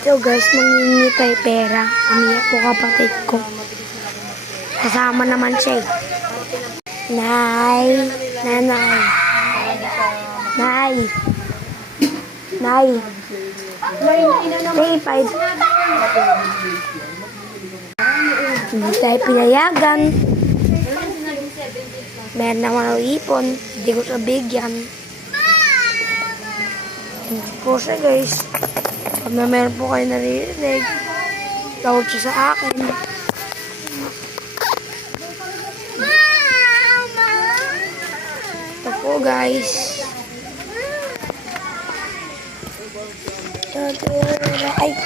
So guys, mangingi tayo pera. Umiyak po kapatid ko. Kasama naman siya eh. Nay. Nanay. Nay. Nay. Nay, 5. Hindi tayo pinayagan. Meron naman ang ipon. Hindi ko siya bigyan. Hindi po siya guys. Pag na meron po kayo naririnig, tawag siya sa akin. Ito po guys. Ay!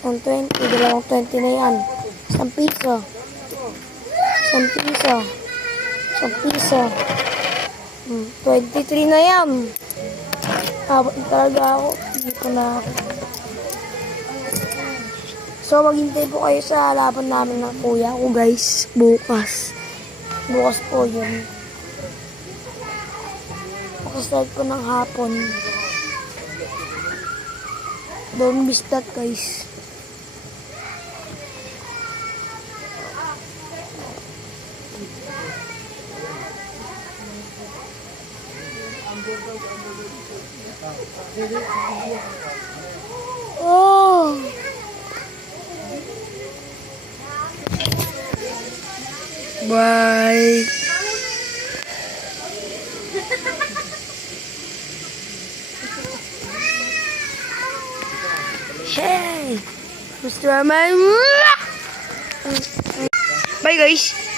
Ang 20, dalawang 20 na yan. 1 piso. 1 piso. 1 piso. 23 na yan. Habang talaga ako, hindi ko na ako. So, maghintay po kayo sa laban namin ng kuya ko guys. Bukas. Bukas po yun. Pakastart ko ng hapon. Don't miss that guys. Oh! Bye! Hey! Mr. Man! Bye guys!